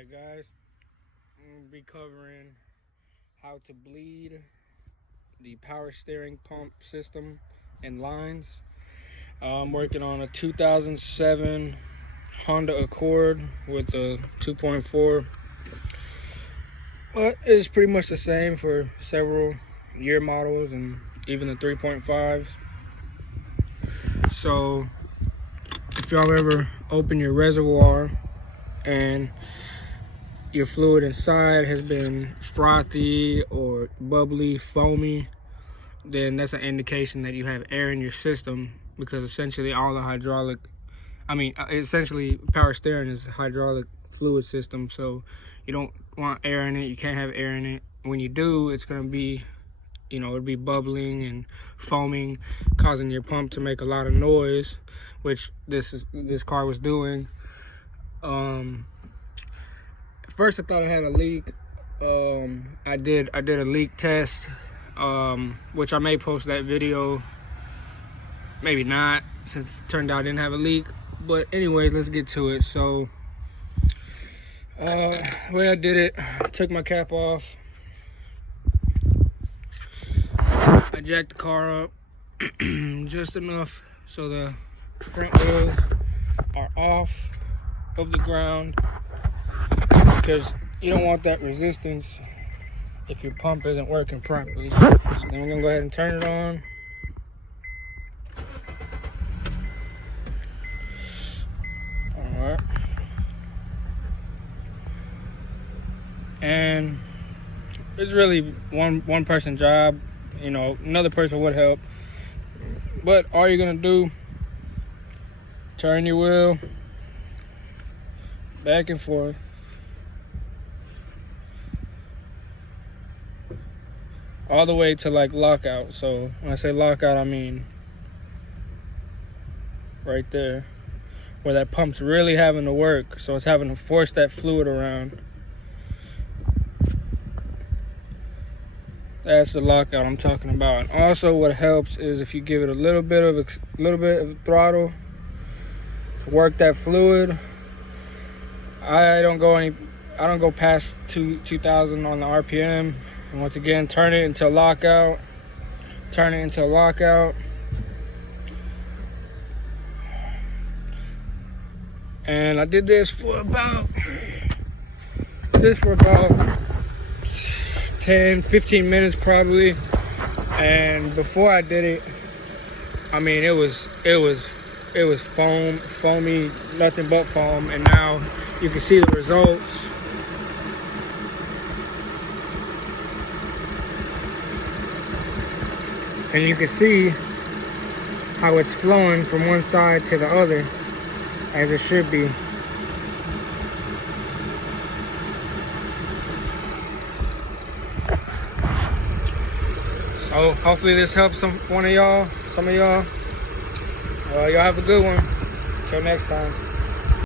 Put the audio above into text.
Alright guys, I'm going to be covering how to bleed the power steering pump system and lines. I'm working on a 2007 Honda Accord with a 2.4, but it's pretty much the same for several year models and even the 3.5s. So if y'all ever open your reservoir and your fluid inside has been frothy or bubbly, foamy, then that's an indication that you have air in your system, because essentially all the essentially power steering is a hydraulic fluid system, so you don't want air in it. You can't have air in it. When you do, it's going to be, it'll be bubbling and foaming, causing your pump to make a lot of noise, which this car was doing. First I thought I had a leak. I did a leak test, which I may post that video, maybe not, since it turned out I didn't have a leak. But anyway, let's get to it. So the way I did it, I took my cap off, I jacked the car up just enough so the front wheels are off of the ground, because you don't want that resistance if your pump isn't working properly. So then we're gonna go ahead and turn it on. Alright. And it's really one person job. Another person would help. But all you're gonna do, turn your wheel back and forth. All the way to like lockout. So when I say lockout, I mean right there, where that pump's really having to work. So it's having to force that fluid around. That's the lockout I'm talking about. And also, what helps is if you give it a little bit of throttle to work that fluid. I don't go past 2,000 on the RPM. And once again, turn it into lockout. Turn it into lockout. And I did this for about 10-15 minutes probably. And before I did it, it was foamy, nothing but foam. And now you can see the results. And you can see how it's flowing from one side to the other, as it should be. So hopefully this helps some of y'all. Y'all have a good one. Until next time.